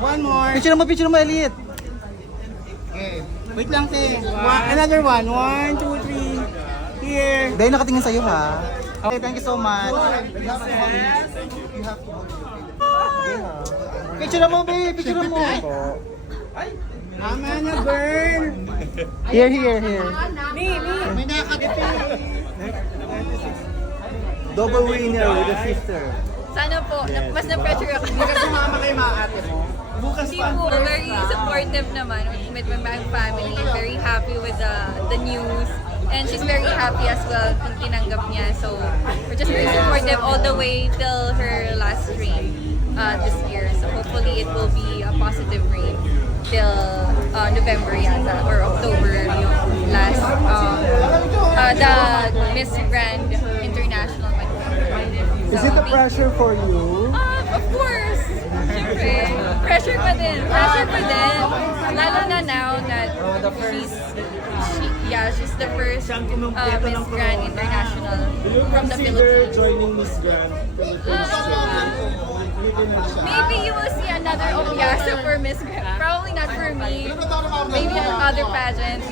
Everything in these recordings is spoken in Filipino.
One more. Picture mo, Elliot. Okay. Wait lang, te. Another one. 1, 2, 3. Here. Dahil nakatingin sa'yo, ha? Okay, thank you so much. Picture mo, babe. Picture mo. Tama na, girl. Here. Me. May nakatipi. Double winner with the sister. Sana po, mas na-pressure ako. Hindi ka sumama kay mga ate mo. Bukas Hindi pa. po, very supportive naman with my family. Very happy with the news. And she's very happy as well kung tinanggap niya. So, we're just very supportive all the way till her last stream this year. So, hopefully it will be a positive read till November yata or October yung last the Miss Grand International. Is it a pressure for you? Of course! Siyempre, pressure pa din. Lalo na now that she's the first Miss Grand International from the Philippines. Joining Miss Grand. Maybe you will see another Opiasa for Miss Grand. Probably not for me. Maybe another pageant.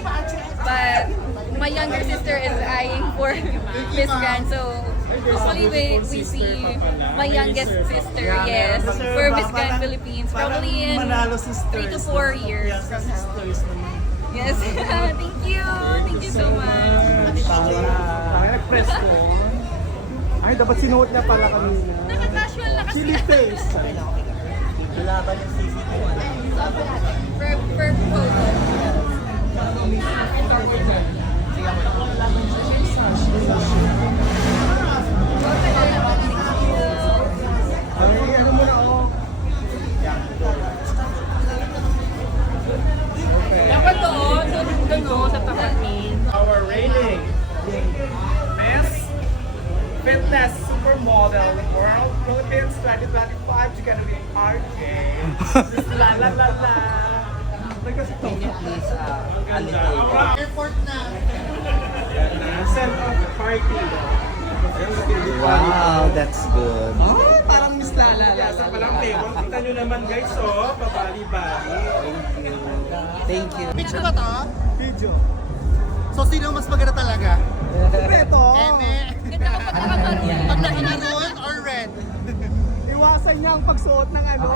But my younger sister is eyeing for Miss Grand. So hopefully we see my youngest sister, yes, for Miss Grand Philippines. Probably in 3 to 4 years. Yes. Thank you. Thank you so much. Nag-press ko. Ay, dapat sinuot niya pala kanina. Naka-casual na kasi. Chili face. Per photo. Ay, ano mo na, oh. Dapat doon sa tapat ni. Our reigning Miss Fitness Supermodel World Philippines 2025. She's gonna be RJ. La la la la. Please, a little. Airport na. Send off the party. Wow, that's good. Oh, parang Miss Lala. Sa palang table. Kita nyo naman guys, oh. Pabali-bali. Thank you. Picture ba to? Video. So, sino mas maganda talaga? Ito. Eme. Ganda ko pag nakakaroon. Pag nakamaroon or red? Iwasan niya ang pagsuot ng ano.